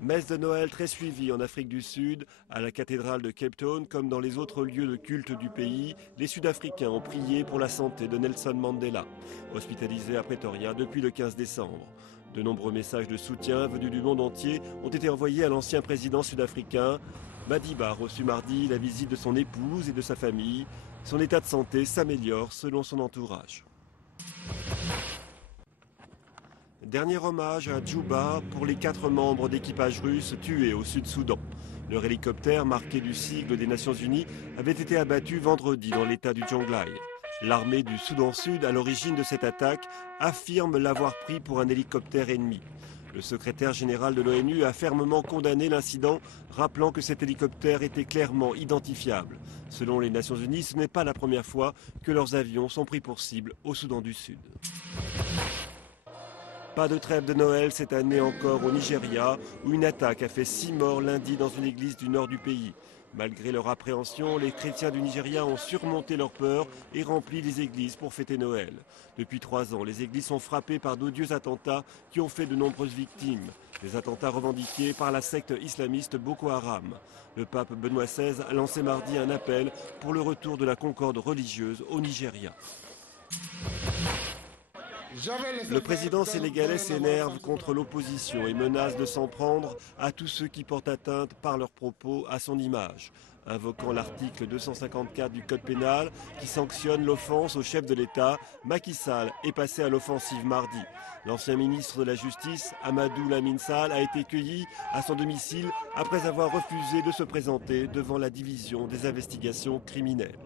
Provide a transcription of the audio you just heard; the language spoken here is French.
Messe de Noël très suivie en Afrique du Sud, à la cathédrale de Cape Town comme dans les autres lieux de culte du pays, les Sud-Africains ont prié pour la santé de Nelson Mandela, hospitalisé à Pretoria depuis le 15 décembre. De nombreux messages de soutien venus du monde entier ont été envoyés à l'ancien président sud-africain. Madiba a reçu mardi la visite de son épouse et de sa famille. Son état de santé s'améliore selon son entourage. Dernier hommage à Djouba pour les 4 membres d'équipage russe tués au Sud-Soudan. Leur hélicoptère, marqué du sigle des Nations Unies, avait été abattu vendredi dans l'état du Jonglai. L'armée du Soudan Sud, à l'origine de cette attaque, affirme l'avoir pris pour un hélicoptère ennemi. Le secrétaire général de l'ONU a fermement condamné l'incident, rappelant que cet hélicoptère était clairement identifiable. Selon les Nations Unies, ce n'est pas la première fois que leurs avions sont pris pour cible au Soudan du Sud. Pas de trêve de Noël cette année encore au Nigeria, où une attaque a fait 6 morts lundi dans une église du nord du pays. Malgré leur appréhension, les chrétiens du Nigeria ont surmonté leur peur et rempli les églises pour fêter Noël. Depuis 3 ans, les églises sont frappées par d'odieux attentats qui ont fait de nombreuses victimes. Des attentats revendiqués par la secte islamiste Boko Haram. Le pape Benoît XVI a lancé mardi un appel pour le retour de la concorde religieuse au Nigeria. Le président sénégalais s'énerve contre l'opposition et menace de s'en prendre à tous ceux qui portent atteinte par leurs propos à son image, invoquant l'article 254 du Code pénal qui sanctionne l'offense au chef de l'État. Macky Sall est passé à l'offensive mardi. L'ancien ministre de la Justice, Amadou Lamine Sall, a été cueilli à son domicile après avoir refusé de se présenter devant la division des investigations criminelles.